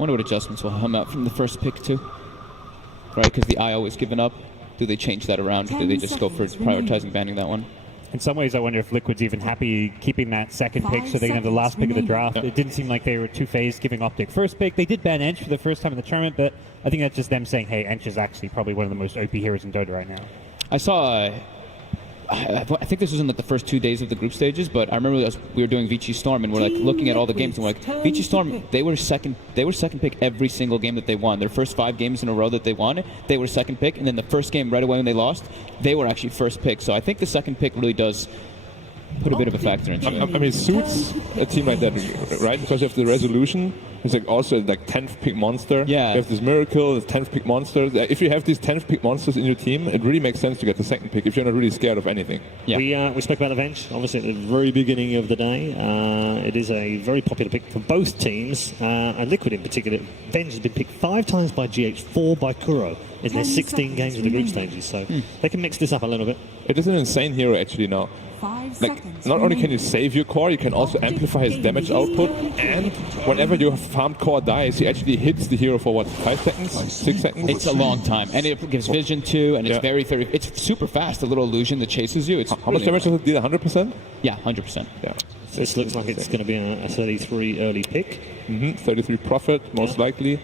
wonder what adjustments will come out from the first pick too. Right, because the IO is given up. Do they change that around? Do they just go for prioritizing banning that one? In some ways, I wonder if Liquid's even happy keeping that second pick so they can have the last pick of the draft. It didn't seem like they were two-phased giving Optic first pick. They did ban Ench for the first time in the tournament, but I think that's just them saying, hey, Ench is actually probably one of the most OP heroes in Dota right now. I saw... I think this was in like the first 2 days of the group stages, but I remember as we were doing Vici Storm and we're like looking at all the games and we're like, Vici Storm, they were second pick every single game that they won. Their first 5 games in a row that they won, they were second pick, and then the first game right away when they lost, they were actually first pick. So I think the second pick really does put a bit of a factor into it. I mean, it suits a team like that, right? Because you have the resolution. It's like also like 10th pick monster. Yeah. You have this miracle, this 10th pick monster. If you have these 10th pick monsters in your team, it really makes sense to get the second pick if you're not really scared of anything. Yeah. We spoke about the Venge, obviously, at the very beginning of the day. It is a very popular pick for both teams, and Liquid in particular. Venge has been picked 5 times by GH, 4 by Kuro in their 16 games of the group stages, so they can mix this up a little bit. It is an insane hero, actually, now. Like, not only can you save your core, you can also amplify his damage output, and whenever your farmed core dies, he actually hits the hero for, what, 5 seconds? 6 seconds? It's a long time, and it gives vision too, and it's very, it's super fast, the little illusion that chases you. It's How much damage does it deal? 100%? Yeah, 100%. Yeah. This looks like it's going to be a 33 early pick. 33 profit, most likely.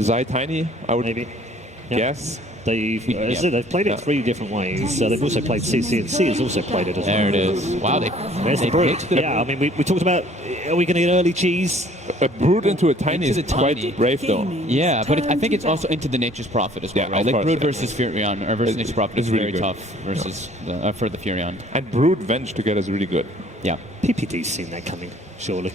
Zai Tiny, I would guess. They've played it 3 different ways. They've also played CC, and C has also played it as well. There it is. Wow, there's the Brood. Yeah, I mean, we talked about, are we going to get early cheese? A Brood into a Tiny is quite brave, though. Yeah, but I think it's also into the Nature's Prophet as well, right? Like Brood versus Furion, or versus Nature's Prophet is really very tough versus for the Furion. And Brood Venge together is really good. Yeah. PPD's seen that coming, surely.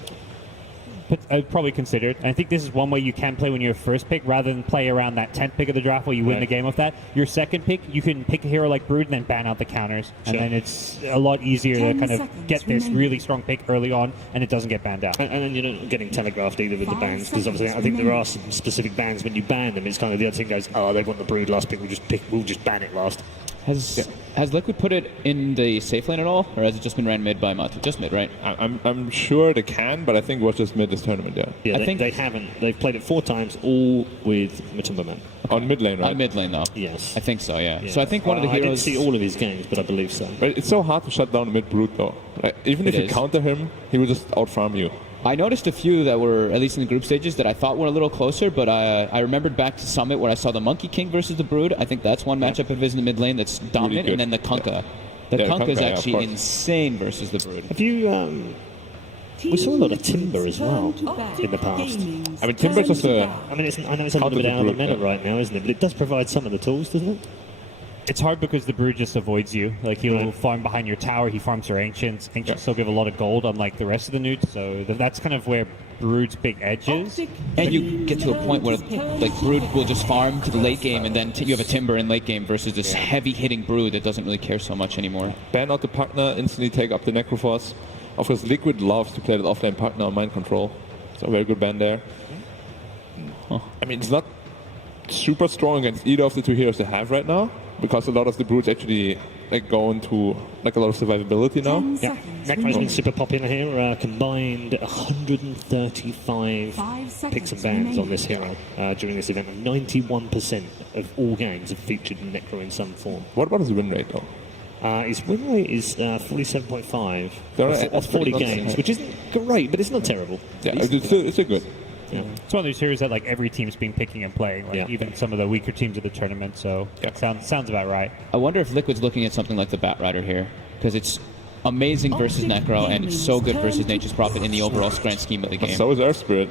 But I'd probably consider it. And I think this is one way you can play when you're first pick, rather than play around that 10th pick of the draft where you win the game with that. Your second pick, you can pick a hero like Brood and then ban out the counters. And then it's a lot easier to kind of get this really strong pick early on, and it doesn't get banned out. And then you're not getting telegraphed either with the bans, because obviously I think there are some specific bans when you ban them. It's kind of the other thing goes, oh, they want the Brood last pick, we'll just ban it last. Has Liquid put it in the safe lane at all, or has it just been ran mid by Matu? Just mid, right? I'm sure they can, but I think it was just mid this tournament, Yeah, I think they haven't. They've played it 4 times, all with Matumba Man. On mid lane, right? On mid lane, though. Yes. I think so, yeah. So I think one of the heroes... I didn't see all of his games, but I believe so. But it's so hard to shut down mid Brood, though. Like, even if you counter him, he will just out-farm you. I noticed a few that were, at least in the group stages, that I thought were a little closer, but I remembered back to Summit where I saw the Monkey King versus the Brood. I think that's one matchup of his in the mid lane that's dominant, really, and then the Kunkka. The Kunkka is actually insane versus the Brood. Have you... we saw a lot of Timber as well in the past. I mean, Timber's just a... I know it's a little bit out of the meta right now, isn't it? But it does provide some of the tools, doesn't it? It's hard because the Brood just avoids you. Like, he'll farm behind your tower, he farms your Ancients. Ancients still give a lot of gold, unlike the rest of the neuts, so that's kind of where Brood's big edge is. And you get to a point where, like, Brood will just farm to the late game, and then you have a Timber in late game versus this heavy-hitting Brood that doesn't really care so much anymore. Ban out the partner, instantly take up the Necroforce. Of course, Liquid loves to play that offlane partner on mind control. So a very good ban there. I mean, it's not super strong against either of the 2 heroes they have right now, because a lot of the Broods actually go into a lot of survivability now. Yeah, Necro's been super popular here. Combined 135 picks and bans on this hero during this event. 91% of all games have featured Necro in some form. What about his win rate, though? His win rate is 47.5 Right. off 40 games, which isn't great, but it's not terrible. Yeah, it's a good. Yeah. It's one of those heroes that every team's been picking and playing, even some of the weaker teams of the tournament, so it sounds about right. I wonder if Liquid's looking at something like the Bat Rider here, because it's amazing versus Necro, and it's so good versus Nature's Prophet in the overall grand scheme of the game. So is Earth Spirit.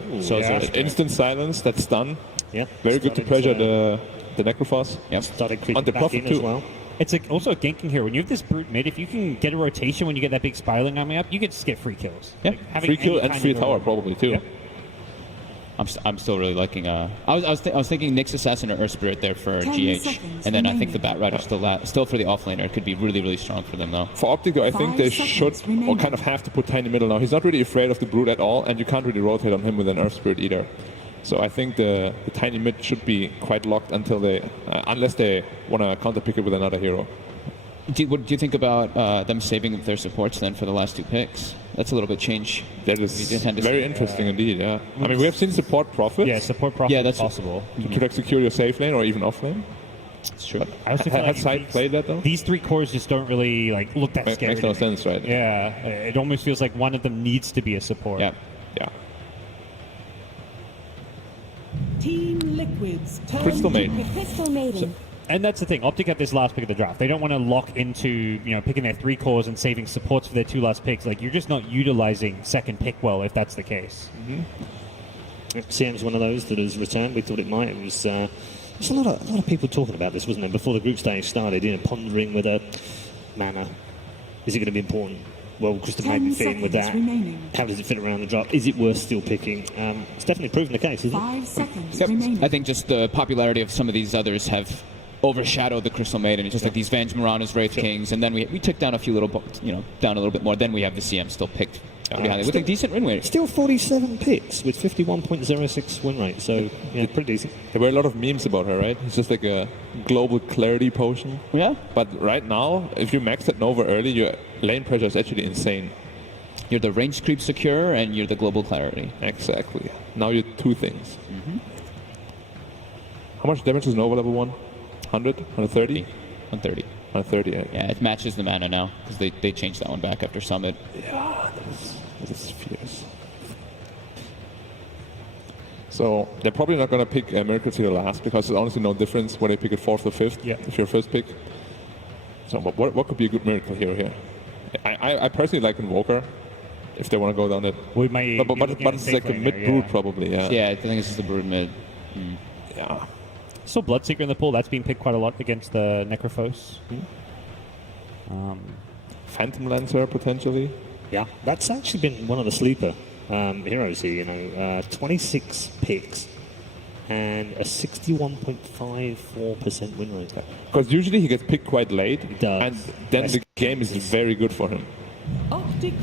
Instant silence, that's stun. Yeah. Very good to pressure the Necroforce. Yep. Started creeping back in as well. It's also a ganking here. When you have this Brute mid, if you can get a rotation when you get that big spiraling army up, you can just get free kills. Yeah, free kill and free tower probably too. Yeah. I'm still really liking. I was thinking Nyx Assassin or Earth Spirit there for GH, and then I think the Bat Rider still for the offlaner could be really, really strong for them though. For Optic, though, I think they should or kind of have to put Tiny middle now. He's not really afraid of the Brood at all, and you can't really rotate on him with an Earth Spirit either. So I think the Tiny mid should be quite locked until unless they want to counter pick it with another hero. What do you think about them saving their supports then for the last 2 picks? That's a little bit change. That is very interesting indeed, yeah. I mean, we have seen support profit. Yeah, support profit Yeah, that's possible. To protect secure your safe lane or even off lane. It's true. I also feel Has Side played that though? These 3 cores just don't really like look that scary. Makes no to me. sense, right? Yeah, it almost feels like one of them needs to be a support. Yeah. Yeah. Team Liquid's turn Crystal to Maiden. pick. Crystal Maiden. And that's the thing. Optic had this last pick of the draft. They don't want to lock into picking their 3 cores and saving supports for their 2 last picks. Like you're just not utilizing second pick well if that's the case. CM's one of those that has returned. We thought it might. It was there's a lot of people talking about this, wasn't there, before the group stage started? Pondering whether mana is it going to be important? Well, Crystal 10 Maiden fit in with that. seconds remaining. How does it fit around the draft? Is it worth still picking? It's definitely proven the case, isn't it? 5 seconds Yep. remaining. I think just the popularity of some of these others have overshadowed the Crystal Maiden. It's just like these Venge Marauders, Wraith Kings, and then we took down a few little, down a little bit more. Then we have the CM still picked behind it with a decent win rate. Still 47 picks with 51.06 win rate, so yeah, pretty decent. There were a lot of memes about her, right? It's just like a global clarity potion. Yeah. But right now, if you max at Nova early, your lane pressure is actually insane. You're the range creep secure, and you're the global clarity. Exactly. Now you're 2 things. How much damage is Nova level 1? 100? 130? 130. 130, yeah. Yeah, it matches the mana now because they changed that one back after Summit. That is fierce. So they're probably not going to pick Miracle Sealer last because there's honestly no difference whether they pick it 4th or 5th if you're first pick. So what could be a good Miracle hero here? I personally like Invoker if they want to go down it. We might But it's like a mid-brood probably, yeah. Yeah, I think this is the brood mid. Yeah. Still Bloodseeker in the pool. That's being picked quite a lot against the Necrophos. Phantom Lancer potentially. Yeah, that's actually been one of the sleeper heroes here. 26 picks and a 61.54% win rate. Because usually he gets picked quite late, He does. and then the game is very good for him. Optic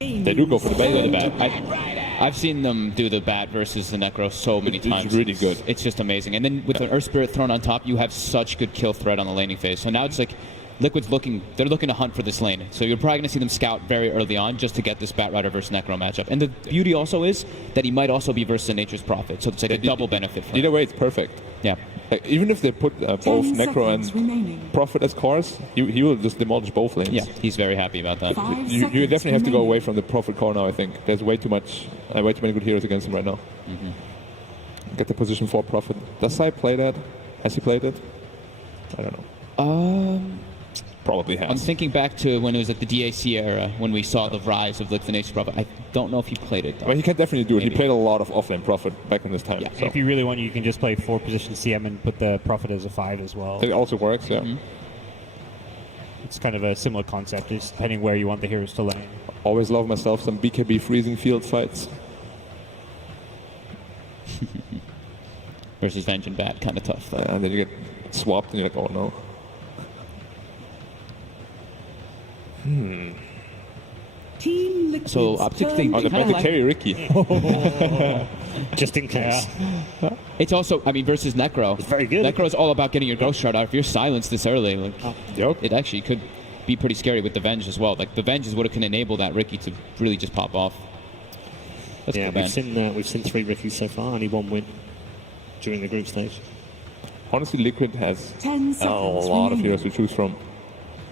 They do go for the They go the bat. bat. I've seen them do the bat versus the Necro so many It's times. really good. It's just amazing. And then with the Earth Spirit thrown on top, you have such good kill threat on the laning phase. So now it's like Liquid's looking to hunt for this lane. So you're probably going to see them scout very early on just to get this Bat Rider versus Necro matchup. And the beauty also is that he might also be versus a Nature's Prophet. So it's like a double benefit for him. Either way, it's perfect. Yeah. Like, even if they put both 10 Necro seconds and remaining. Prophet as cores, he will just demolish both lanes. Yeah, he's very happy about that. 5 You seconds definitely have to go remaining. away from the Prophet core now, I think. There's way too many good heroes against him right now. Get the position for Prophet. Does Sai play that? Has he played it? I don't know. Probably has. I'm thinking back to when it was at the DAC era, when we saw the rise of like the Nature's Prophet. I don't know if he played it, though. I mean, he can definitely do it. Maybe. He played a lot of offlane Prophet back in this time. Yeah. So. If you really want, you can just play 4-position CM and put the Prophet as a 5 as well. It also works, yeah. It's kind of a similar concept, just depending where you want the heroes to lane. Always love myself some BKB freezing field fights. Versus Venge and Bat, kind of tough, though. And then you get swapped and you're like, oh no. Team Liquid's So Optic turn thing- to Oh, they Kinda could like- carry Ricky. Just in case. It's also, I mean, versus Necro. It's very good. Necro is all about getting your Ghost Shard out. If you're silenced this early, like, Yep. it actually could be pretty scary with the Venge as well. Like, the Venge is what can enable that Ricky to really just pop off. That's Yeah, good, we've seen 3 Rickies so far, only 1 win during the group stage. Honestly, Liquid has 10 a seconds lot of remaining. heroes to choose from.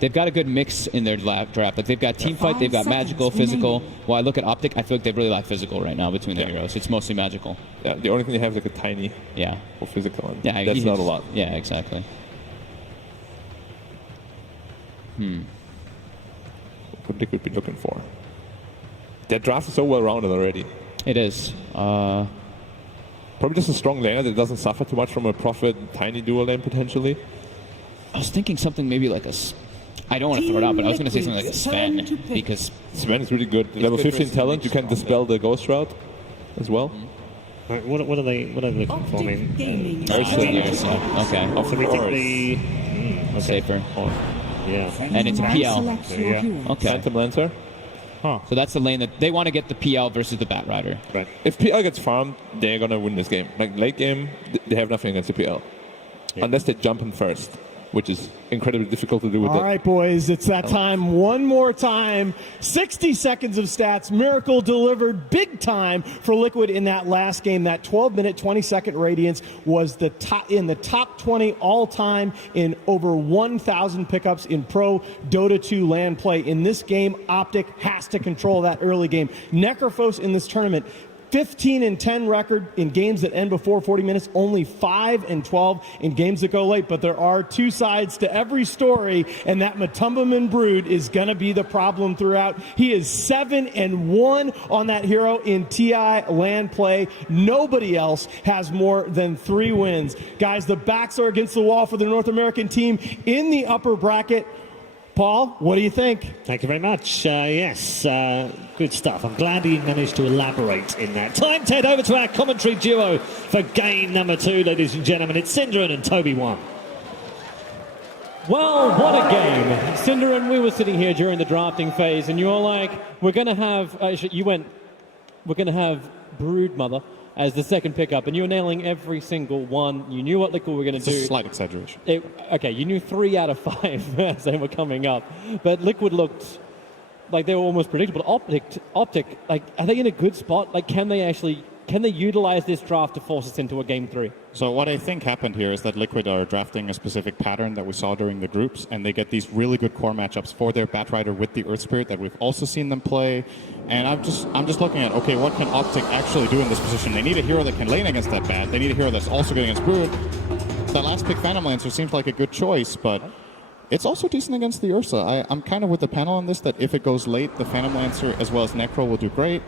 They've got a good mix in their draft. Like, they've got team fight, 5 they've got seconds magical, physical. remaining. While I look at Optic, I feel like they really lack physical right now between their Yeah. heroes. It's mostly magical. Yeah, the only thing they have is like a tiny Yeah. for physical. And Yeah, that's he not a just- lot. Yeah, exactly. What Liquid be looking for. Their draft is so well rounded already. It is. Probably just a strong laner that doesn't suffer too much from a Prophet tiny dual lane potentially. I was thinking something maybe like I don't want to throw it out, but I was going to say something like a Liquid's Sven, turn to pick. because Sven is really good. Level good 15 versus talent, you can strong dispel the Ghost Route as well. Right, what are they looking for? I Optic mean, Gaming. Okay. so we think the Safer. yeah. And it's a PL. Select your Yeah. hero. Okay. Phantom Lancer. So that's the lane that they want to get the PL versus the Bat Rider. Right. If PL gets farmed, they're gonna win this game. Like late game, they have nothing against the PL. Yeah. Unless they jump in first. which is incredibly difficult to do with All that. right, boys, it's that time. One more time. 60 seconds of stats. Miracle delivered big time for Liquid in that last game. That 12-minute, 20-second Radiance was in the top 20 all-time in over 1,000 pickups in pro Dota 2 LAN play. In this game, Optic has to control that early game. Necrophos in this tournament, 15-10 record in games that end before 40 minutes, only 5-12 in games that go late. But there are two sides to every story, and that Matumbaman Brood is going to be the problem throughout. He is 7-1 on that hero in TI LAN play. Nobody else has more than 3 wins. Guys, the backs are against the wall for the North American team in the upper bracket. Paul, what do you think? Thank you very much. Yes, good stuff. I'm glad he managed to elaborate in that time. Ted, over to our commentary duo for game number 2, ladies and gentlemen. It's Synderen and Toby 1. Well, what a game. Synderen, we were sitting here during the drafting phase, and you were like, we're going to have, we're going to have Broodmother as the second pickup, and you were nailing every single one. You knew what Liquid were going to do. It's a slight exaggeration. Okay, you knew 3 out of 5 as they were coming up, but Liquid looked like they were almost predictable. Optic, like, are they in a good spot? Like, can they utilize this draft to force us into a game 3? So what I think happened here is that Liquid are drafting a specific pattern that we saw during the groups, and they get these really good core matchups for their Batrider with the Earth Spirit that we've also seen them play. And I'm just looking at, okay, what can Optic actually do in this position? They need a hero that can lane against that Bat. They need a hero that's also good against Brood. So that last pick, Phantom Lancer, seems like a good choice, but it's also decent against the Ursa. I'm kind of with the panel on this, that if it goes late, the Phantom Lancer as well as Necro will do great,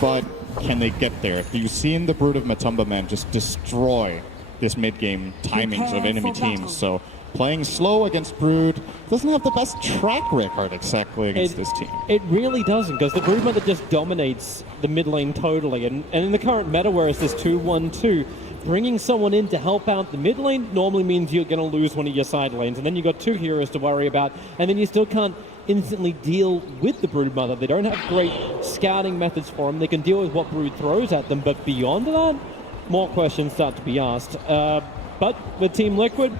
but can they get there? You've seen the Brood of Matumbaman just destroy this mid-game timings of enemy teams. So playing slow against Brood doesn't have the best track record exactly against this team. It really doesn't, because the Broodmother just dominates the mid lane totally. And in the current meta, where it's this 2-1-2, bringing someone in to help out the mid lane normally means you're going to lose one of your side lanes. And then you've got 2 heroes to worry about. And then you still can't instantly deal with the Broodmother. They don't have great scouting methods for them. They can deal with what Brood throws at them. But beyond that, more questions start to be asked. But with Team Liquid,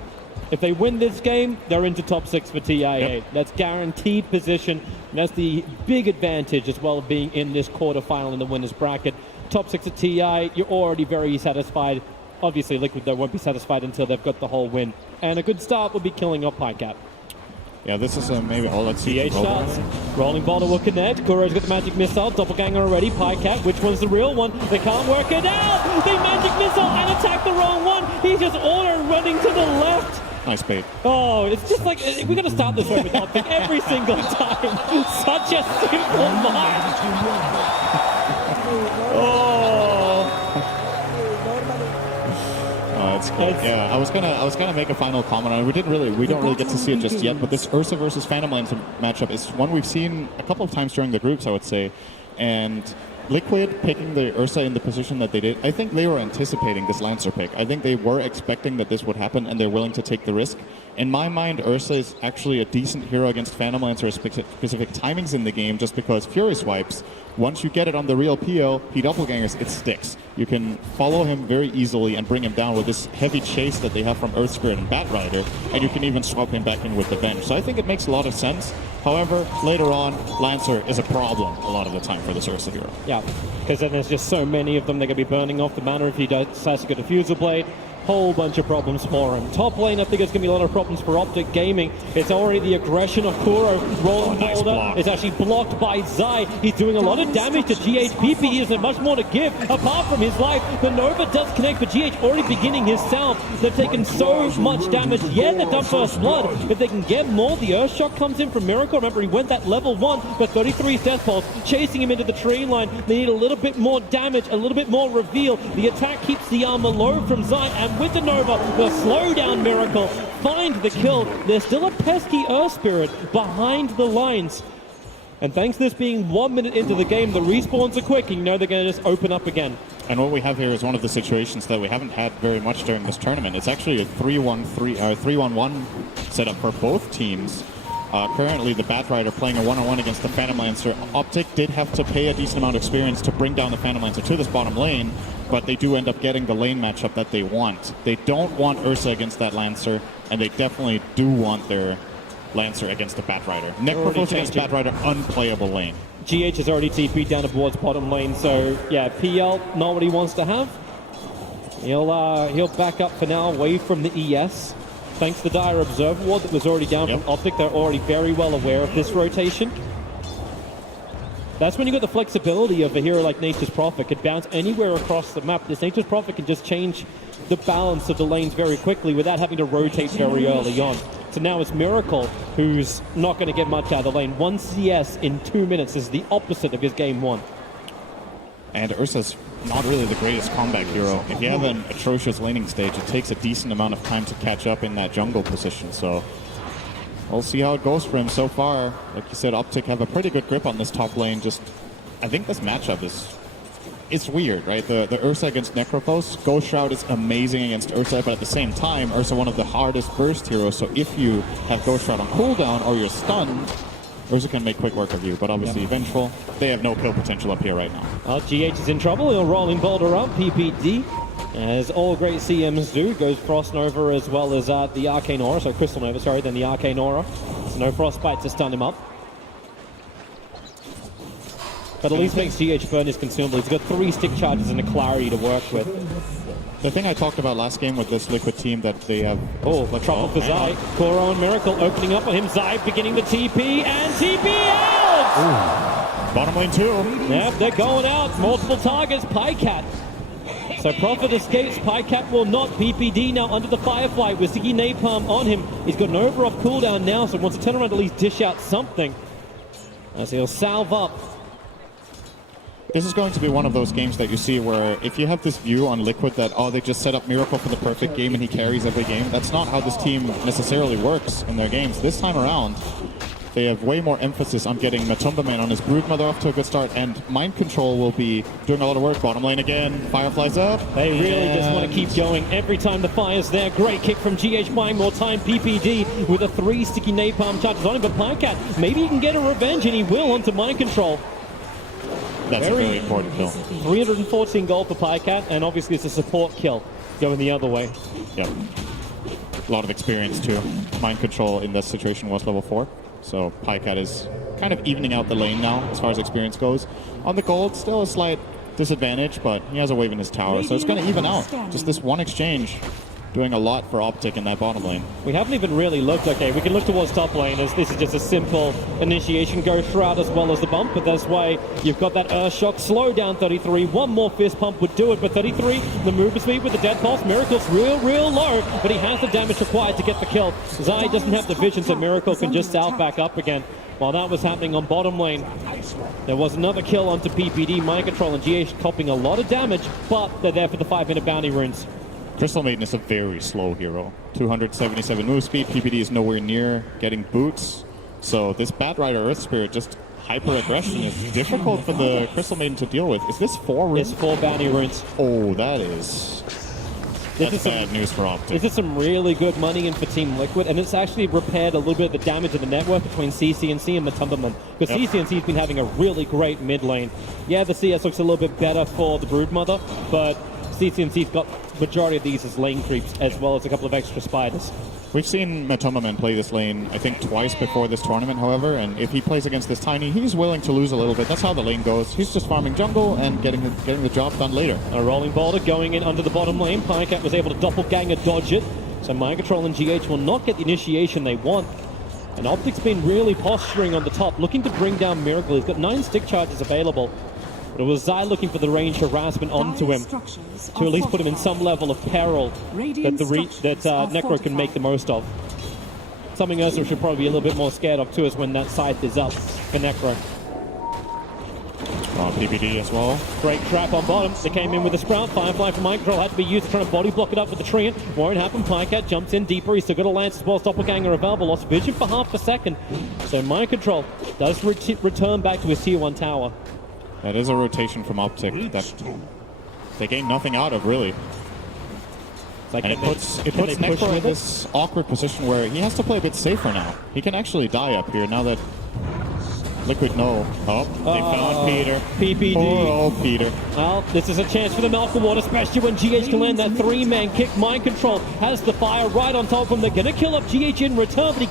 if they win this game, they're into top 6 for TI8. Yep. That's guaranteed position. And that's the big advantage as well of being in this quarterfinal in the winner's bracket. Top 6 at TI, you're already very satisfied. Obviously, Liquid, though, won't be satisfied until they've got the whole win. And a good start would be killing off Pycap. Yeah, this is maybe all let's see. CH starts. Rolling ball will connect. Kuro's got the magic missile. Doppelganger already. Pycat. Which one's the real one? They can't work it out. They magic missile and attack the wrong one. He's just auto running to the left. Nice bait. Oh, it's just like, we're going to start this way with Optic every single time. Such a simple mind. It's cool. Yeah, I was gonna make a final comment on it. We don't really get to see it just yet, but this Ursa versus Phantom Lancer matchup is one we've seen a couple of times during the groups, I would say. And Liquid picking the Ursa in the position that they did, I think they were anticipating this Lancer pick. I think they were expecting that this would happen, and they're willing to take the risk. In my mind, Ursa is actually a decent hero against Phantom Lancer specific timings in the game, just because Fury Swipes, once you get it on the real PO, he doppelgangers, it sticks. You can follow him very easily and bring him down with this heavy chase that they have from Earth Spirit and Batrider, and you can even swap him back in with the Venge. So I think it makes a lot of sense. However, later on, Lancer is a problem a lot of the time for this Ursa hero. Yeah, because then there's just so many of them, they're going to be burning off the mana if he decides to get a Fusel Blade. Whole bunch of problems for him. Top lane, I think it's going to be a lot of problems for Optic Gaming. It's already the aggression of Kuro. Rolling nice Boulder is actually blocked by Zai. He's doing a lot of damage to GH. PP, he has much more to give apart from his life. The Nova does connect, but GH already beginning his salve. They've taken so much damage. Yeah, they've done first blood. If they can get more, the Earthshock comes in from Miracle. Remember, he went that level 1, but 33's Death Pulse, chasing him into the tree line. They need a little bit more damage, a little bit more reveal. The attack keeps the armor low from Zai, and with the Nova, the slowdown Miracle find the kill. There's still a pesky Earth Spirit behind the lines. And thanks to this being 1 minute into the game, the respawns are quick, and you know they're going to just open up again. And what we have here is one of the situations that we haven't had very much during this tournament. It's actually a 3-1-1 setup for both teams. Currently, the Batrider playing a 1-on-1 against the Phantom Lancer. Optic did have to pay a decent amount of experience to bring down the Phantom Lancer to this bottom lane, but they do end up getting the lane matchup that they want. They don't want Ursa against that Lancer, and they definitely do want their Lancer against the Batrider. Necrophos against Batrider, unplayable lane. GH has already TP'd down towards bottom lane, so yeah, PL not what he wants to have. He'll back up for now, away from the ES. Thanks to the Dire Observer Ward that was already down from Optic, they're already very well aware of this rotation. That's when you got the flexibility of a hero like Nature's Prophet. Could bounce anywhere across the map. This Nature's Prophet can just change the balance of the lanes very quickly without having to rotate very early on. So now it's Miracle, who's not going to get much out of the lane. 1 CS in 2 minutes is the opposite of his game 1. And Ursa's not really the greatest combat hero. If you have an atrocious laning stage, it takes a decent amount of time to catch up in that jungle position. So we'll see how it goes for him so far. Like you said, Optic have a pretty good grip on this top lane. I think this matchup it's weird, right? The Ursa against Necrophos. Ghost Shroud is amazing against Ursa, but at the same time, Ursa one of the hardest burst heroes. So if you have Ghost Shroud on cooldown or you're stunned, Ursa can make quick work of you, but obviously Vengeful, they have no kill potential up here right now. GH is in trouble. He'll rolling boulder up, PPD. As all great CMs do, goes Frost Nova as well as the Arcane Aura, so Crystal Nova, sorry, then the Arcane Aura. So no Frostbite to stun him up. But at least makes GH burn his consumable. He's got 3 stick charges and a Clarity to work with. The thing I talked about last game with this Liquid team that they have... trouble for Zai. Koro and Miracle opening up on him. Zai beginning the TP and TP out! Bottom lane 2. Yep, they're going out. Multiple targets. Pycat. So Prophet escapes. Pycat will not. PPD now under the Firefly with Ziggy Napalm on him. He's got an over-off cooldown now, so wants to turn around at least dish out something. As he'll salve up. This is going to be one of those games that you see where if you have this view on Liquid that, they just set up Miracle for the perfect game and he carries every game, that's not how this team necessarily works in their games. This time around, they have way more emphasis on getting Matumbaman on his Broodmother off to a good start, and Mind Control will be doing a lot of work. Bottom lane again, Firefly's up. They really just want to keep going every time the fire's there. Great kick from GH, buying more time. PPD with a 3 sticky napalm charges on him, but Pycat, maybe he can get a revenge, and he will onto Mind Control. That's a very important kill. 314 gold for Pycat, and obviously it's a support kill going the other way. Yep. A lot of experience too. Mind Control in this situation was level 4. So Pycat is kind of evening out the lane now as far as experience goes. On the gold, still a slight disadvantage, but he has a wave in his tower, so it's going to even out. Just this one exchange doing a lot for Optic in that bottom lane. We haven't even really looked. Okay, we can look towards top lane as this is just a simple initiation Ghost Shroud as well as the bump, but that's why you've got that Earth Shock. Slow down 33. One more fist pump would do it, but 33, the movement speed with the Dead Pulse. Miracle's real low, but he has the damage required to get the kill. Zai doesn't have the vision, so Miracle can just salve back up again. While that was happening on bottom lane, there was another kill onto PPD. Mind Control and GH copping a lot of damage, but they're there for the 5-minute bounty runes. Crystal Maiden is a very slow hero. 277 move speed. PPD is nowhere near getting boots. So this Batrider Earth Spirit, just hyper-aggression, is difficult for the Crystal Maiden to deal with. Is this 4 runes? It's 4 bounty runes. Oh, that's bad news for Optic. This is some really good money in for Team Liquid, and it's actually repaired a little bit of the damage of the network between CCNC and Matumbaman, because CCNC's been having a really great mid lane. Yeah, the CS looks a little bit better for the Broodmother, but CCNC's got majority of these as lane creeps, as well as a couple of extra spiders. We've seen Matumbaman play this lane, I think, twice before this tournament, however, and if he plays against this Tiny, he's willing to lose a little bit. That's how the lane goes. He's just farming jungle and getting the job done later. A rolling boulder going in under the bottom lane. Pycat was able to doppelganger dodge it, so Mind Control and GH will not get the initiation they want. And Optic's been really posturing on the top, looking to bring down Miracle. He's got 9 stick charges available. But it was Zai looking for the range harassment onto him to at least put him in some level of peril that Necro can make the most of. Something else we should probably be a little bit more scared of too is when that scythe is up for Necro. PPD as well. Great trap on bottom. They came in with a Sprout. Firefly from Mind Control had to be used to try and body block it up with the Treant. Won't happen. Pycat jumps in deeper. He's still got a Lance as well as Doppelganger available. Lost vision for half a second. So Mind Control does return back to his tier 1 tower. That is a rotation from Optic that they gain nothing out of, really. Like, and it puts Necro in this awkward position where he has to play a bit safer now. He can actually die up here now that Liquid, no. Oh, they found Peter. PPD. Poor old Peter. Well, this is a chance for the Malcolm Ward, especially when GH can land that three-man kick. Mind Control has the fire right on top of him. They're going to kill up GH in return, but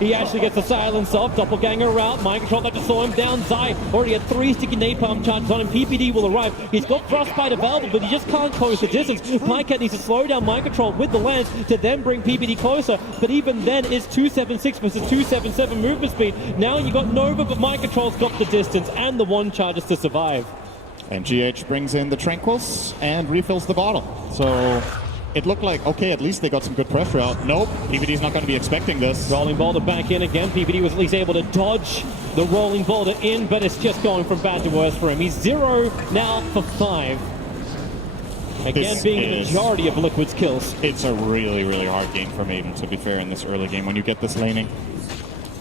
he actually gets the silence off. Doppelganger out. Mind Control had to slow him down. Zai already had 3 sticky napalm charges on him. PPD will arrive. He's got Frostbite available, but he just can't close the distance. Pycat needs to slow down Mind Control with the lance to then bring PPD closer, but even then it's 276 versus 277 movement speed. Now you got Nova, but Mind Control's got the distance and the 1 charges to survive. And GH brings in the Tranquils and refills the bottle. So it looked like, okay, at least they got some good pressure out. Nope, PPD's not going to be expecting this. Rolling Boulder back in again. PPD was at least able to dodge the Rolling Boulder in, but it's just going from bad to worse for him. He's 0 now for 5. Again, This being the is- majority of Liquid's kills. It's a really, really hard game for Maiden, to be fair, in this early game when you get this laning.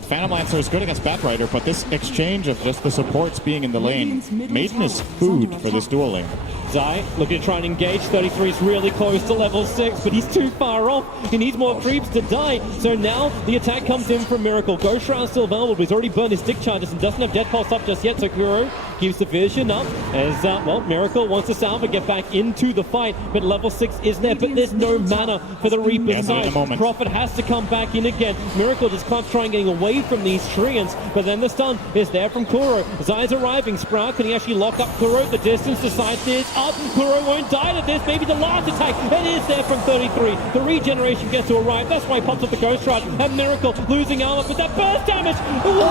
Phantom Lancer is good against Batrider, but this exchange of just the supports being in the lane, Maiden is food for this dual lane. Zai looking to try and engage. 33 is really close to level 6, but he's too far off. He needs more creeps to die. So now the attack comes in from Miracle. Ghost Shroud's still available, but he's already burned his stick charges and doesn't have Dead Pulse up just yet. So Kuro keeps the vision up as, Miracle wants to salve and get back into the fight, but level 6 is there, but there's no mana for the Reaper's Yeah, not in a side. moment. Prophet has to come back in again. Miracle just can't try and getting away from these treants, but then the stun is there from Kuro. Zai's arriving. Sprout, can he actually lock up Kuro? The distance decides is up. Kuro won't die to this. Maybe the last attack. It is there from 33. The regeneration gets to arrive. That's why he pops up the Ghost Shroud. And Miracle losing armor, but that burst damage. Ooh,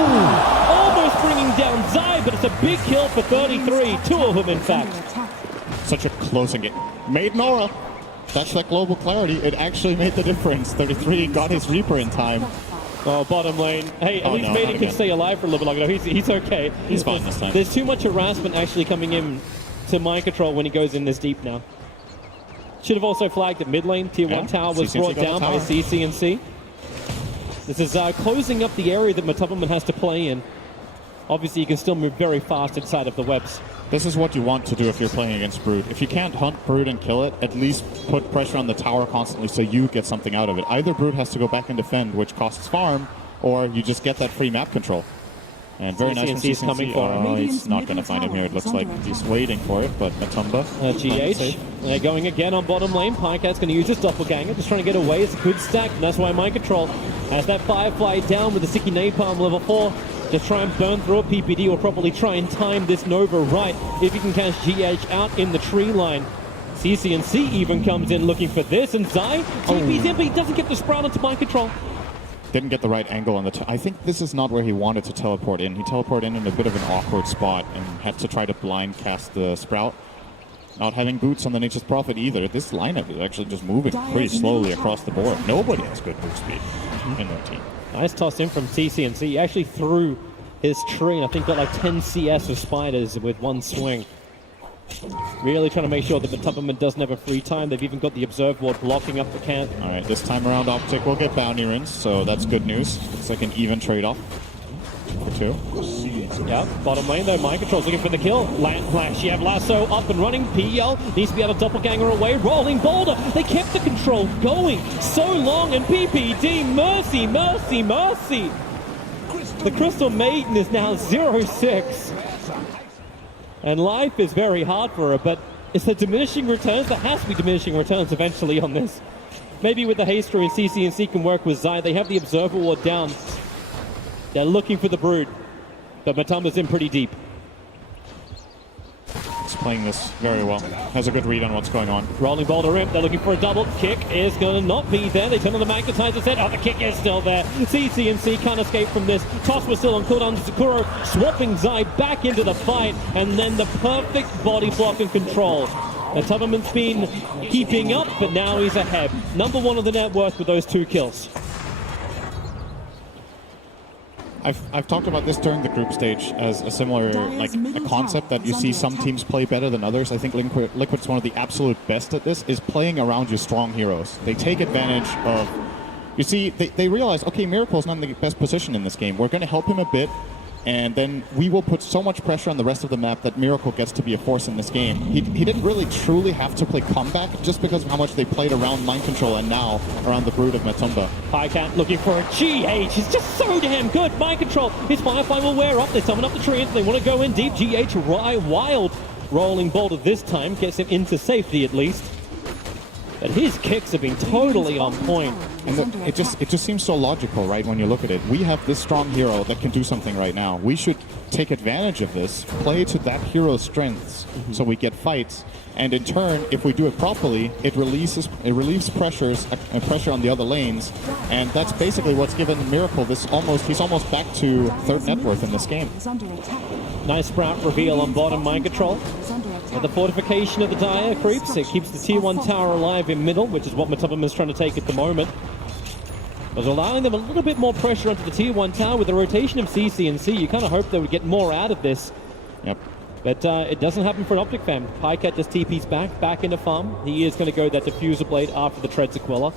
almost bringing down Zai, but it's a big kill for 33. 2 of them, in fact. Such a close game. Maiden Aura. That's that global clarity. It actually made the difference. 33 got his Reaper in time. Oh, bottom lane. Hey, at Oh, least no, Maiden not can again. stay alive for a little bit longer. He's okay. He's fine this time. There's too much harassment actually coming in to Mind Control when he goes in this deep now. Should have also flagged that mid lane. Tier 1 Yeah, tower was CCNC brought got the down by tower. CCNC. This is closing up the area that Matubman has to play in. Obviously, you can still move very fast inside of the webs. This is what you want to do if you're playing against Brood. If you can't hunt Brood and kill it, at least put pressure on the tower constantly so you get something out of it. Either Brood has to go back and defend, which costs farm, or you just get that free map control. And very nice from CCNC is CCNC. coming for him. Oh, he's not going to find him here. It looks like he's waiting for it, but Matumba. GH, they're going again on bottom lane. Pycat's going to use his doppelganger, just trying to get away. It's a good stack, and that's why Mind Control has that Firefly down with the sticky napalm level 4. Just try and burn through it. PPD will probably try and time this Nova right if he can catch GH out in the tree line. CCNC even comes in looking for this, and Zai TP's in, but he doesn't get the sprout onto Mind Control. Didn't get the right angle on the... I think this is not where he wanted to teleport in. He teleported in a bit of an awkward spot and had to try to blind cast the Sprout. Not having boots on the Nature's Prophet either. This lineup is actually just moving pretty slowly across the board. Nobody has good move speed in their team. Nice toss in from CCNC. He actually threw his tree and I think got like 10 CS of spiders with one swing. Really trying to make sure that the Tupperman doesn't have a free time. They've even got the Observe Ward blocking up the camp. All right, this time around Optic will get bounty runes, so that's good news. It's like an even trade-off for 2. Yeah, bottom lane though, Mind Control's looking for the kill. Land Flash, you have Lasso up and running. PL needs to be able to doppelganger away. Rolling Boulder, they kept the control going so long, and PPD, mercy, mercy, mercy. The Crystal Maiden is now 0-6. And life is very hard for her, but it's the diminishing returns. There has to be diminishing returns eventually on this. Maybe with the haste and CCNC can work with Zai. They have the Observer Ward down. They're looking for the Brood, but Matumba's in pretty deep. He's playing this very well. Has a good read on what's going on. Rolling Boulder in, they're looking for a double. Kick is going to not be there. They turn on the magnetizer set. Oh, the kick is still there. CCNC can't escape from this. Toss was still on cooldown. Sakura swapping Zai back into the fight, and then the perfect body block and control. And Tubberman's been keeping up, but now he's ahead. Number 1 of the net worth with those 2 kills. I've talked about this during the group stage as a similar, like, a concept that you see some teams play better than others. I think Liquid's one of the absolute best at this, is playing around your strong heroes. They take advantage of... You see, they realize, okay, Miracle's not in the best position in this game. We're going to help him a bit, And then we will put so much pressure on the rest of the map that Miracle gets to be a force in this game. He didn't really truly have to play comeback just because of how much they played around mind control and now around the brood of Matumba. Pycat looking for a GH. He's just so damn good. Mind control. His Firefly will wear off. They summon up the treants. They want to go in deep. GH wild. Rolling boulder this time. Gets him into safety at least. But his kicks have been totally on point. And it just seems so logical, right, when you look at it. We have this strong hero that can do something right now. We should take advantage of this, play to that hero's strengths, so we get fights. And in turn, if we do it properly, it relieves pressure on the other lanes. And that's basically what's given Miracle he's almost back to third net worth in this game. Nice sprout reveal on bottom mind control. And the fortification of the Dire creeps. It keeps the tier 1 tower alive in middle, which is what Matumba is trying to take at the moment. But allowing them a little bit more pressure onto the tier 1 tower with the rotation of CC&C. You kind of hope they would get more out of this. Yep. But it doesn't happen for an Optic fan. Pycat just TP's back into farm. He is going to go that Diffuser Blade after the Treads Aquila.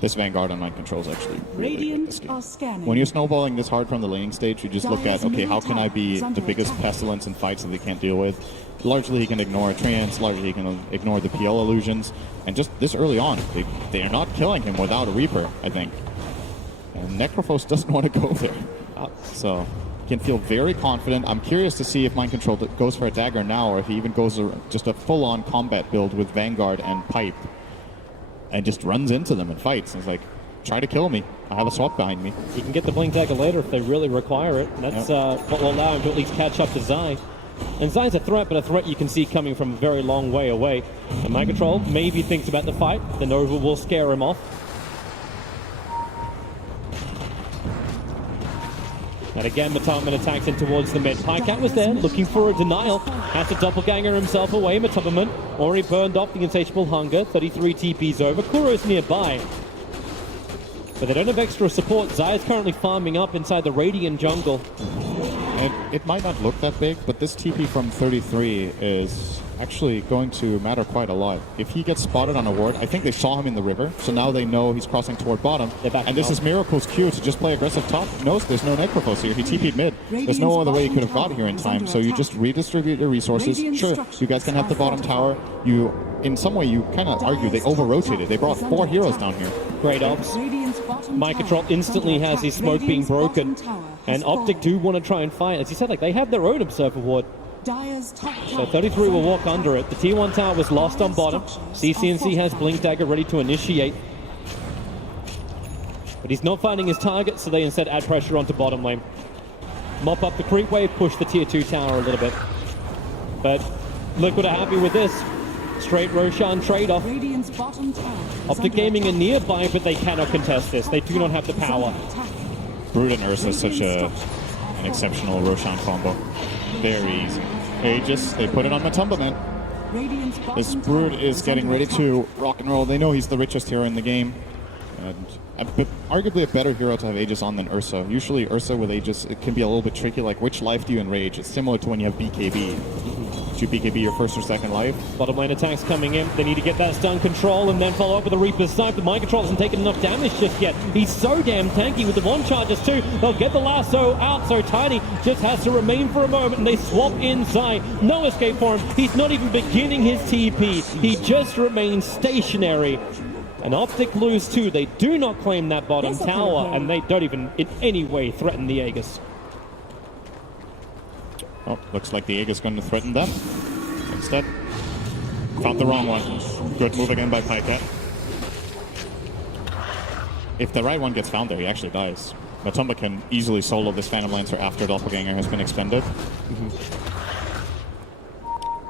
This Vanguard on mind control is actually really good this game. Are scanning. When you're snowballing this hard from the laning stage, you just look at, okay, how can I be the biggest pestilence in fights that they can't deal with? Largely he can ignore treants, largely he can ignore the PL illusions, and just this early on, they are not killing him without a Reaper, I think. And Necrophos doesn't want to go there. So he can feel very confident. I'm curious to see if mind control goes for a dagger now, or if he even goes just a full-on combat build with Vanguard and Pipe. And just runs into them and fights. And it's like, try to kill me. I have a swap behind me. He can get the Blink Dagger later if they really require it. That's what will allow him to at least catch up to Zai. And Zai's a threat, but a threat you can see coming from a very long way away. And Mind Control maybe thinks about the fight. The Nova will scare him off. And again, Matumba attacks in towards the mid. Pycat was there, looking for a denial. Has to doppelganger himself away. Matumba already burned off the Insatiable Hunger. 33 TPs over. Kuro's nearby. But they don't have extra support. Zai is currently farming up inside the Radiant jungle. And it might not look that big, but this TP from 33 is actually going to matter quite a lot. If he gets spotted on a ward, I think they saw him in the river, so now they know he's crossing toward bottom. And this is Miracle's cue to just play aggressive top. No, there's no Necrophos here. He TP'd mid. There's no other way he could have got here in time, so you just redistribute your resources. Sure, you guys can have the bottom tower. In some way, you kind of argue they over-rotated. They brought 4 heroes down here. Great ops. Mind Control instantly has his smoke being broken. And Optic do want to try and fight. As you said, like they have their own Observer Ward. So 33 will walk under it. The tier 1 tower was lost on bottom. CC&C has Blink Dagger ready to initiate. But he's not finding his target, so they instead add pressure onto bottom lane. Mop up the creep wave, push the tier 2 tower a little bit. But Liquid are happy with this. Straight Roshan trade-off. Optic Gaming are nearby, but they cannot contest this. They do not have the power. Brood and Ursa is such an exceptional Roshan combo. Very easy. They put it on Matumba, man. This Brood is getting ready to rock and roll. They know he's the richest hero in the game. And arguably a better hero to have Aegis on than Ursa. Usually Ursa with Aegis, it can be a little bit tricky, like which life do you enrage? It's similar to when you have BKB. Do you BKB your first or second life? Bottom lane attacks coming in. They need to get that stun control and then follow up with a Reaper's Snipe. The Mind Control hasn't taken enough damage just yet. He's so damn tanky with the one charges too. They'll get the lasso out, so Tiny just has to remain for a moment and they swap inside. No escape for him. He's not even beginning his TP. He just remains stationary. And Optic lose too. They do not claim that bottom tower and they don't even in any way threaten the Aegis. Oh, looks like the Aegis is going to threaten them. Instead, found the wrong one. Good move again by Pycat. If the right one gets found there, he actually dies. Matumba can easily solo this Phantom Lancer after Doppelganger has been expended.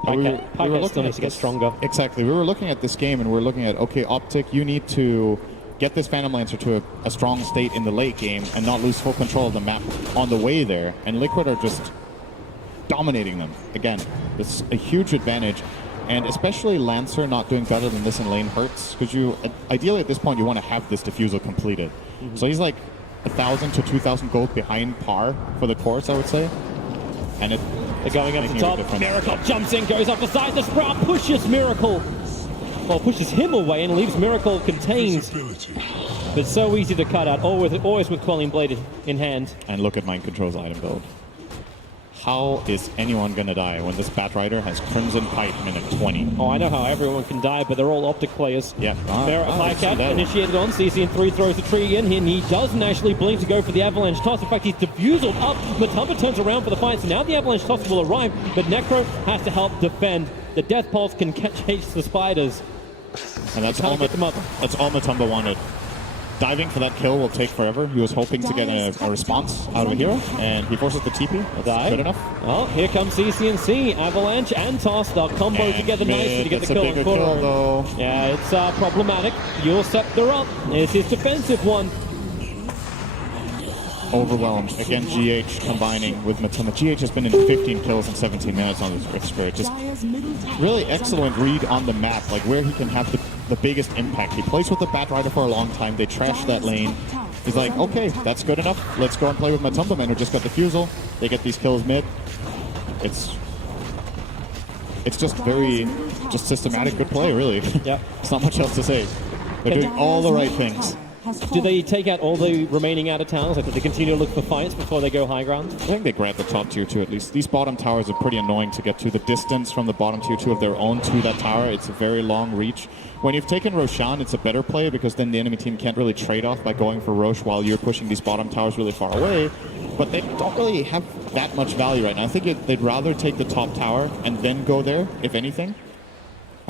Pycat still needs to get stronger. Exactly. We were looking at this game and we're looking at, okay, Optic, you need to get this Phantom Lancer to a strong state in the late game and not lose full control of the map on the way there. And Liquid are just dominating them. Again, it's a huge advantage. And especially Lancer not doing better than this in lane hurts, because you ideally at this point you want to have this diffusal completed. So he's like 1,000 to 2,000 gold behind par for the course, I would say. And they're going up the top. Miracle jumps in, goes up the side. The Sprout pushes Miracle. well, pushes him away and leaves Miracle contained. But so easy to cut out, always with Quelling Blade in hand. And look at Mind Control's item build. How is anyone going to die when this Batrider has Crimson Pipe minute 20? Oh, I know how everyone can die, but they're all Optic players. Yeah. Pycat initiated on. CCN3 throws the tree in, and he doesn't actually blink to go for the Avalanche Toss. In fact, he's diffusal up. Matumba turns around for the fight, so now the Avalanche Toss will arrive, but Necro has to help defend. The Death Pulse can chase the spiders. And that's all Matumba wanted. Diving for that kill will take forever. He was hoping to get a response out of a hero, and he forces the TP. That's good enough. Well, here comes CCNC, Avalanche and Toss. They'll combo And together nicely to get the kill on kill, Kuro. though. Yeah, it's problematic. Your Scepter up. It's his defensive one. Overwhelmed. Again, GH combining with Matumba. GH has been in 15 kills in 17 minutes on this Rift Spirit. Just really excellent read on the map, like where he can have the biggest impact. He plays with the Batrider for a long time. They trash that lane. He's like, okay, that's good enough. Let's go and play with Matumba Man, who just got the Fusel. They get these kills mid. It's just very systematic good play, really. Yeah. There's not much else to say. They're doing all the right things. Do they take out all the remaining outer towers? Like, do they continue to look for fights before they go high ground? I think they grab the top tier 2 at least. These bottom towers are pretty annoying to get to. The distance from the bottom tier 2 of their own to that tower, it's a very long reach. When you've taken Roshan, it's a better play because then the enemy team can't really trade off by going for Rosh while you're pushing these bottom towers really far away. But they don't really have that much value right now. I think they'd rather take the top tower and then go there, if anything.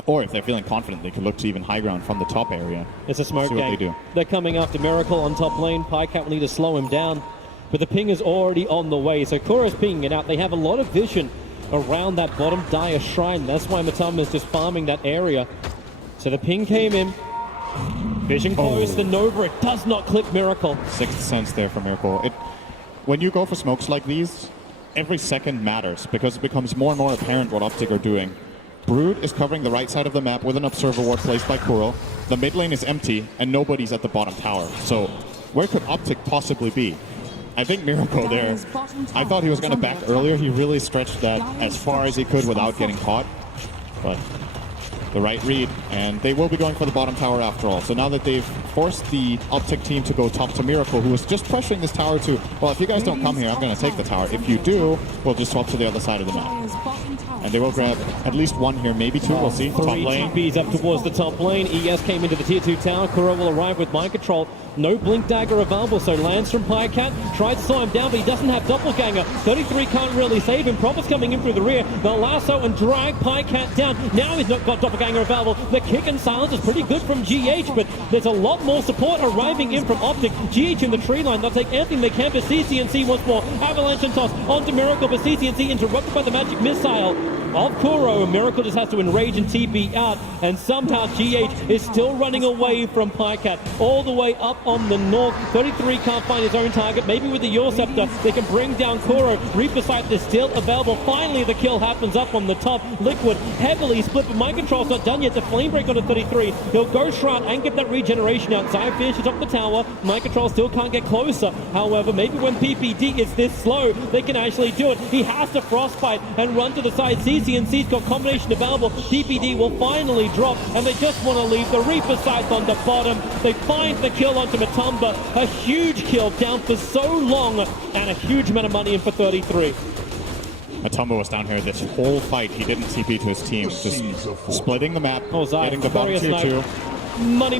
Or if they're feeling confident, they could look to even high ground from the top area. It's a smoke See what gang. they do. They're coming after Miracle on top lane. Pycat will need to slow him down. But the ping is already on the way. So Kuro's pinging it out. They have a lot of vision around that bottom Dire Shrine. That's why Matumba is just farming that area. So the ping came in. Vision close, the Nova. It does not clip Miracle. Sixth sense there for Miracle. When you go for smokes like these, every second matters because it becomes more and more apparent what Optic are doing. Brood is covering the right side of the map with an Observer Ward placed by Kuro. The mid lane is empty, and nobody's at the bottom tower. So where could Optic possibly be? I think Miracle there. I thought he was going to back earlier. He really stretched that as far as he could without getting caught. But the right read, and they will be going for the bottom tower after all. So now that they've forced the Optic team to go top to Miracle, who was just pressuring this tower to, well, if you guys don't come here, I'm going to take the tower. If you do, we'll just swap to the other side of the map. And they will grab at least one here, maybe two. We'll see. Top Three lane. TPs up towards the top lane. ES came into the tier 2 tower. Kuro will arrive with mind control. No blink dagger available, so lands from Pycat. Tries to slow him down, but he doesn't have doppelganger. 33 can't really save him. Prophet's coming in through the rear. They'll lasso and drag Pycat down. Now he's not got doppelganger available. The kick and silence is pretty good from GH, but there's a lot more support arriving in from Optic. GH in the tree line. They'll take anything they can, but CCNC once more. Avalanche and toss onto Miracle, but CCNC interrupted by the magic missile of Kuro. Miracle just has to enrage and TP out, and somehow GH is still running away from Pycat all the way up on the north. 33 can't find his own target. Maybe with the Your Scepter they can bring down Kuro. Reaper Sight is still available. Finally the kill happens up on the top. Liquid heavily split, but mind control's not done yet. The flame break on a 33. He'll go Shroud and get that regeneration out. Zai finishes up the tower. Mind control still can't get closer. However, maybe when PPD is this slow, they can actually do it. He has to frostbite and run to the side. CCNC's got combination available. PPD will finally drop, and they just want to leave the Reaper Sight on the bottom. They find the kill onto Matumba. A huge kill down for so long, and a huge amount of money in for 33. Matumba was down here this whole fight. He didn't TP to his team. Just splitting the map, Zai, getting the bottom tier 2. Money.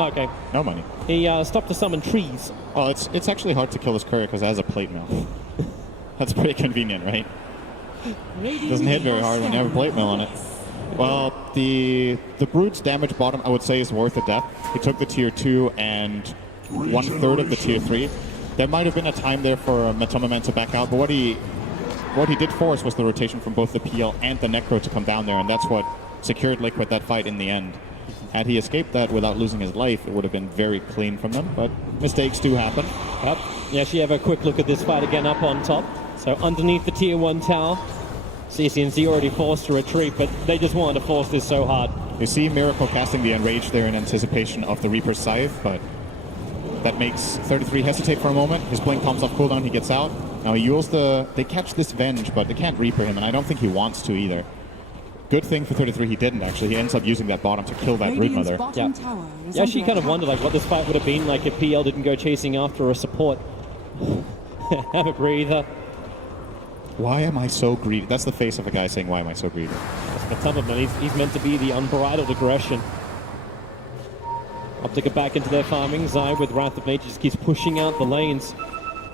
Okay. No money. He stopped to summon trees. Oh, it's actually hard to kill this courier because it has a plate mill. That's pretty convenient, right? Doesn't hit very hard when you have a plate mill on it. Well, the Brood's damage bottom, I would say, is worth a death. He took the tier 2 and 1/3 of the tier 3. There might have been a time there for Matumba Man to back out, but what he did force was the rotation from both the PL and the Necro to come down there, and that's what secured Liquid that fight in the end. Had he escaped that without losing his life, it would have been very clean from them, but mistakes do happen. Yep. Yeah, she have a quick look at this fight again up on top. So underneath the tier 1 tower, CCNC already forced to retreat, but they just wanted to force this so hard. You see Miracle casting the Enrage there in anticipation of the Reaper's Scythe, but that makes 33 hesitate for a moment. His blink comes off cooldown, he gets out. Now he uses they catch this Venge, but they can't Reaper him, and I don't think he wants to either. Good thing for 33 he didn't, actually. He ends up using that bottom to kill that Brood Mother. Yeah. You actually kind of wonder like what this fight would have been like if PL didn't go chasing after a support. Have a breather. Why am I so greedy? That's the face of a guy saying, why am I so greedy? That's Matumba, man. He's meant to be the unbridled aggression. Optic are back into their farming. Zai with Wrath of Nature just keeps pushing out the lanes.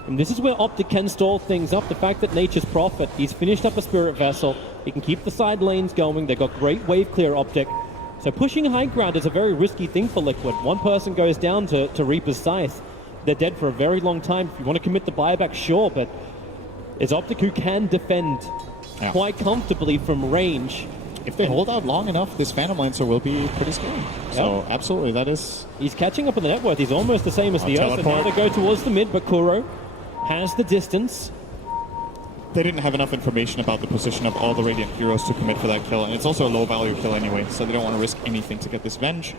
And this is where Optic can stall things up. The fact that Nature's Prophet, he's finished up a Spirit Vessel. He can keep the side lanes going. They've got great wave clear Optic. So pushing high ground is a very risky thing for Liquid. One person goes down to Reaper's Scythe. They're dead for a very long time. If you want to commit the buyback, sure, but it's Optic who can defend quite comfortably from range. If they hold out long enough, this Phantom Lancer will be pretty scary. So, absolutely, that is... He's catching up on the net worth. He's almost the same as the Ursa. Now teleport. they go towards the mid, but Kuro has the distance. They didn't have enough information about the position of all the Radiant heroes to commit for that kill, and it's also a low-value kill anyway, so they don't want to risk anything to get this Venge.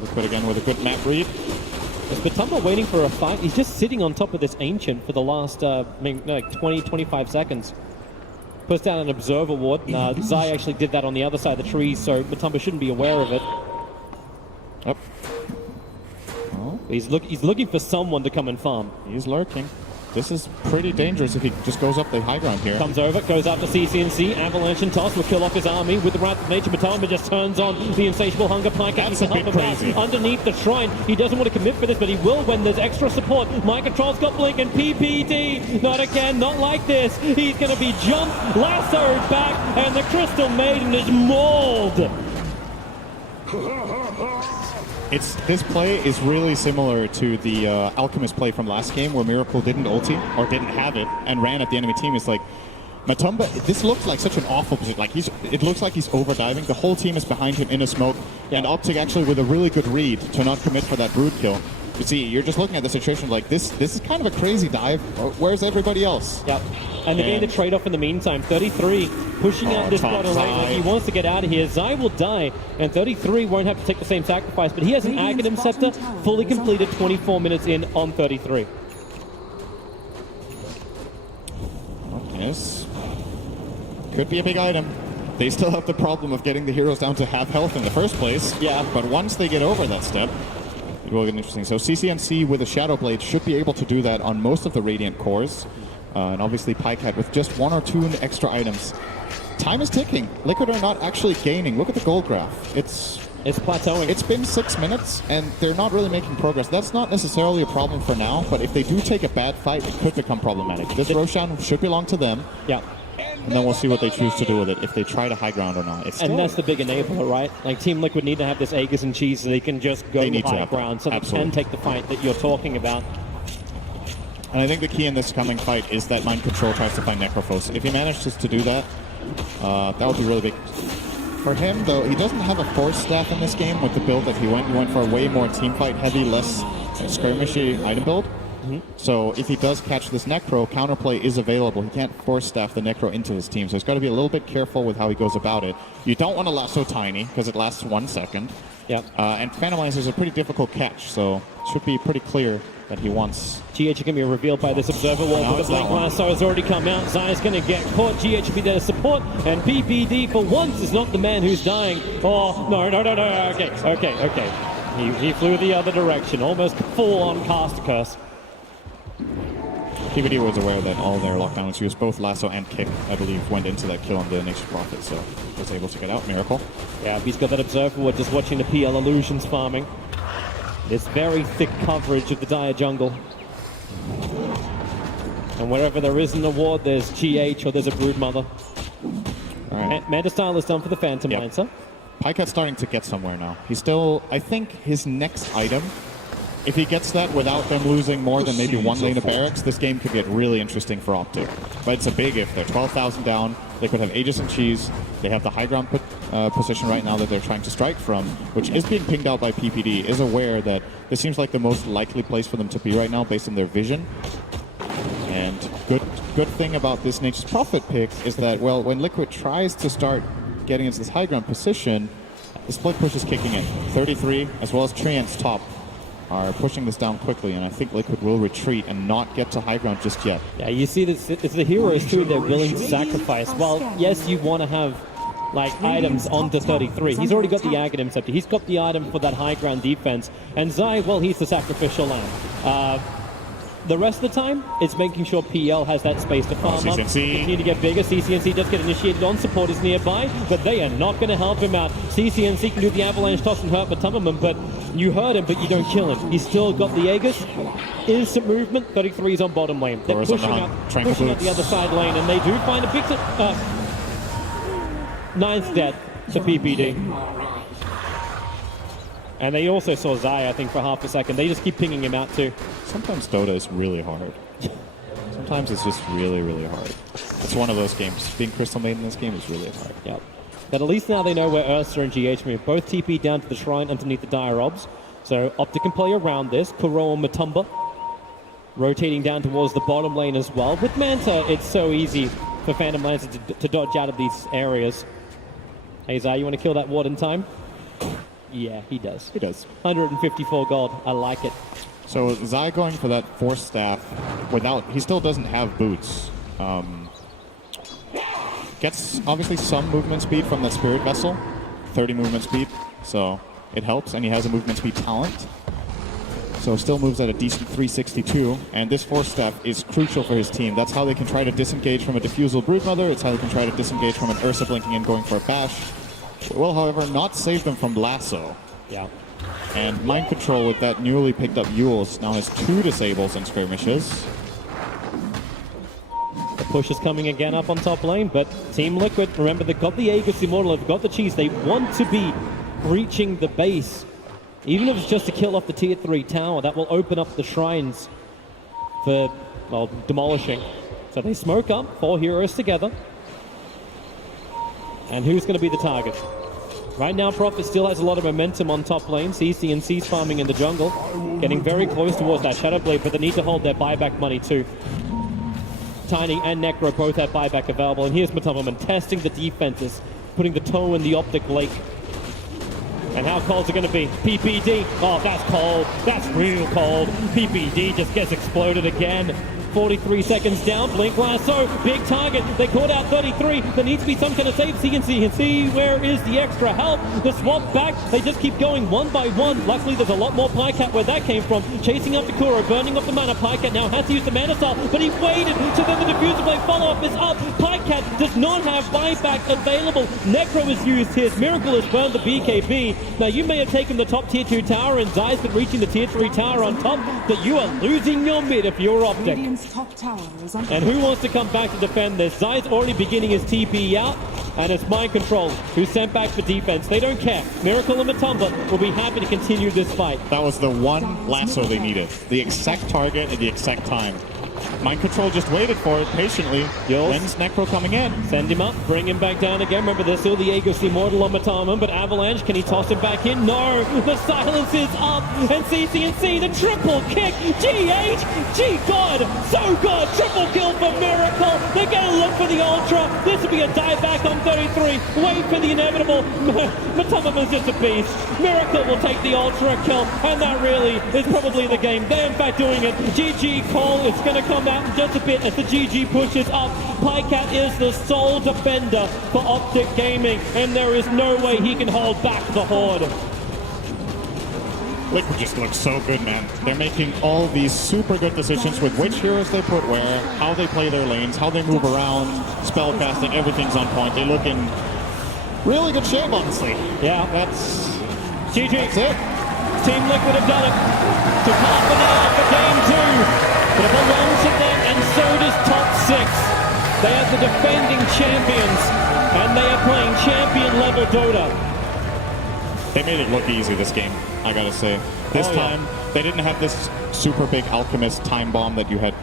Liquid again with a good map read. Is Batumba waiting for a fight? He's just sitting on top of this Ancient for the last like 20, 25 seconds. Puts down an Observer Ward. Zai actually did that on the other side of the trees, so Batumba shouldn't be aware of it. Up. Oh. He's looking for someone to come and farm. He's lurking. This is pretty dangerous if he just goes up the high ground here. Comes over, goes up to CCNC, Avalanche and Toss will kill off his army with the Wrath of Nature. Batumba just turns on the Insatiable Hunger Pike. That's a bit crazy. Underneath the shrine. He doesn't want to commit for this, but he will when there's extra support. Mind Control's got Blink and PPD. Not again, not like this. He's going to be jumped, lassoed back, and the Crystal Maiden is mauled. This play is really similar to the Alchemist play from last game where Miracle didn't ulti or didn't have it and ran at the enemy team. It's like Matumba, this looks like such an awful position. Like it looks like he's overdiving. The whole team is behind him in a smoke, and Optic actually with a really good read to not commit for that Brood kill. You see, you're just looking at the situation like this is kind of a crazy dive. Where's everybody else? Yep. And they're getting the trade-off in the meantime. 33 pushing out this bottom lane. He wants to get out of here. Zai will die, and 33 won't have to take the same sacrifice, but he has an Aghanim Scepter fully completed 24 minutes in on 33. Yes. Could be a big item. They still have the problem of getting the heroes down to half health in the first place. Yeah. But once they get over that step, it will get interesting. So CCNC with a Shadow Blade should be able to do that on most of the Radiant cores. And obviously Pycat with just 1 or 2 extra items. Time is ticking. Liquid are not actually gaining. Look at the gold graph. It's plateauing. It's been 6 minutes, and they're not really making progress. That's not necessarily a problem for now, but if they do take a bad fight, it could become problematic. This Roshan should belong to them. Yeah. And then we'll see what they choose to do with it, if they try to high ground or not. And that's the big enabler, right? Like Team Liquid need to have this Aegis and cheese so they can just go high ground so they can take the fight that you're talking about. And I think the key in this coming fight is that Mind Control tries to find Necrophos. If he manages to do that, that would be really big. For him, though, he doesn't have a Force Staff in this game with the build that he went. He went for a way more teamfight heavy, less skirmishy item build. So if he does catch this Necro, counterplay is available. He can't Force Staff the Necro into his team, so he's got to be a little bit careful with how he goes about it. You don't want to lasso Tiny, because it lasts 1 second. Yeah. And Phantom Lancer is a pretty difficult catch, so it should be pretty clear that he wants... GH can be revealed by this Observer Wall, but the Blink Lasso has already come out. Zai's going to get caught. GH will be there to support, and PPD for once is not the man who's dying. Oh, no. Okay. He flew the other direction, almost full-on cast curse. PPD was aware that all their lockdowns used both lasso and kick, I believe, went into that kill on the Nature's Prophet, so was able to get out. Miracle. Yeah, he's got that Observer Ward just watching the PL Illusions farming. This very thick coverage of the Dire Jungle. And wherever there isn't a ward, there's GH or there's a Brood Mother. Right. Manta Style is done for the Phantom Lancer. Pycat's starting to get somewhere now. He's still, I think, his next item, if he gets that without them losing more than maybe 1 lane of barracks, this game could get really interesting for Optic. But it's a big if. They're 12,000 down. They could have Aegis and Cheese. They have the high ground position right now that they're trying to strike from, which is being pinged out by PPD, is aware that this seems like the most likely place for them to be right now based on their vision. And good thing about this Nature's Prophet pick is that, well, when Liquid tries to start getting into this high ground position, the split push is kicking in. 33, as well as Treant's top, are pushing this down quickly, and I think Liquid will retreat and not get to high ground just yet. Yeah, you see this, it's the heroes too they're willing to sacrifice. Well, yes, you want to have items onto 33. He's already got the Aghanim Scepter. He's got the item for that high ground defense. And Zai, well, he's the sacrificial lamb. The rest of the time, it's making sure PL has that space to farm up, continue to get bigger. CCNC does get initiated on, support is nearby, but they are not going to help him out. CCNC can do the avalanche toss and hurt Matumberman, but you hurt him, but you don't kill him. He's still got the Aegis. Instant movement, 33's on bottom lane. They're pushing up the other side lane, and they do find a big... ninth death to PPD. And they also saw Zai, I think, for half a second. They just keep pinging him out too. Sometimes Dota is really hard. Sometimes it's just really, really hard. It's one of those games. Being Crystal Maiden in this game is really hard. Yep. But at least now they know where Ursa and GH move. Both TP down to the shrine underneath the Dire Obs. So Optic can play around this. Kuro and Matumba rotating down towards the bottom lane as well. With Manta, it's so easy for Phantom Lancer to dodge out of these areas. Hey Zai, you want to kill that ward in time? Yeah, he does. He does. 154 gold. I like it. So Zai going for that Force Staff without... He still doesn't have boots. Gets obviously some movement speed from the Spirit Vessel. 30 movement speed. So it helps. And he has a movement speed talent. So still moves at a decent 362. And this Force Staff is crucial for his team. That's how they can try to disengage from a Diffusal Broodmother. It's how they can try to disengage from an Ursa blinking in going for a bash. It will, however, not save them from Lasso. Yeah. And Mind Control with that newly picked up Yules now has 2 disables and skirmishes. The push is coming again up on top lane, but Team Liquid, remember, they've got the Aegis Immortal, they've got the cheese. They want to be reaching the base. Even if it's just to kill off the tier 3 tower, that will open up the shrines for, well, demolishing. So they smoke up, 4 heroes together. And who's going to be the target? Right now, Prophet still has a lot of momentum on top lane. CCNC's farming in the jungle, getting very close towards that Shadow Blade, but they need to hold their buyback money too. Tiny and Necro both have buyback available, and here's Matumberman testing the defenses, putting the toe in the Optic Lake. And how cold's it going to be? PPD. Oh, that's cold. That's real cold. PPD just gets exploded again. 43 seconds down, Blink Lasso, big target, they caught out 33, there needs to be some kind of save. CNC, where is the extra help? The swap back, they just keep going one by one. Luckily there's a lot more Pycat where that came from, chasing after Kuro, burning off the mana. Pycat now has to use the mana style, but he waited, so then the Diffuser Blade follow-up is up. Pycat does not have buyback available. Necro is used here, Miracle has burned the BKB. Now you may have taken the top tier 2 tower and Zai's been reaching the tier 3 tower on top, but you are losing your mid if you're Optic. Top tower is under And who wants to come back to defend this? Zai's already beginning his TP out, and it's Mind Control who's sent back for defense. They don't care. Miracle and Matumba will be happy to continue this fight. That was the one lasso they needed. The exact target at the exact time. Mind Control just waited for it patiently. When's Necro coming in? Send him up, bring him back down again. Remember, there's still the Aegis Immortal on Matumberman, but Avalanche, can he toss him back in? No! The silence is up, and CCNC, the triple kick! God! So good! Triple kill for Miracle! They're gonna look for the Ultra! This will be a dive back on 33! Wait for the inevitable! Matumberman's just a beast! Miracle will take the Ultra kill, and that really is probably the game. They're in fact doing it. GG Cole is gonna come out in just a bit as the GG pushes up. Pycat is the sole defender for Optic Gaming, and there is no way he can hold back the Horde. Liquid just looks so good, man. They're making all these super good decisions with which heroes they put where, how they play their lanes, how they move around, spellcasting, everything's on point. They look in really good shape, honestly. Yeah. That's GG. That's it. Team Liquid have done it. Took half an hour for game 2. But it belongs to them, and so does top 6. They are the defending champions, and they are playing champion-level Dota. They made it look easy this game, I gotta say. This time, they didn't have this super big Alchemist time bomb that you had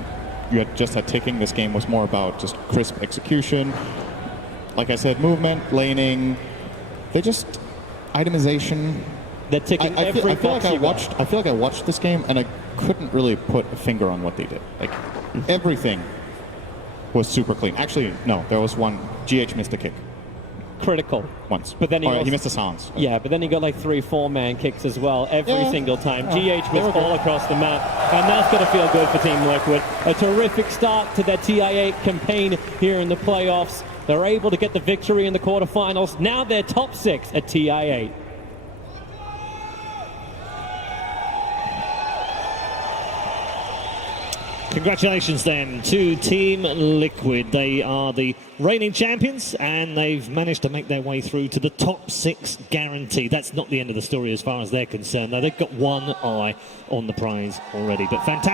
just had ticking. This game was more about just crisp execution. Like I said, movement, laning. They just itemization. They're ticking every box. I feel like I watched this game and I couldn't really put a finger on what they did. Like everything was super clean. Actually, no, there was one. GH missed a kick. Critical. Once. But then he missed a silence. Yeah, but then he got like 3-4 man kicks as well every single time. GH was all across the map, and that's going to feel good for Team Liquid. A terrific start to their TI8 campaign here in the playoffs. They're able to get the victory in the quarterfinals. Now they're top 6 at TI8. Congratulations then to Team Liquid. They are the reigning champions and they've managed to make their way through to the top 6 guarantee. That's not the end of the story as far as they're concerned, though. They've got one eye on the prize already, but fantastic.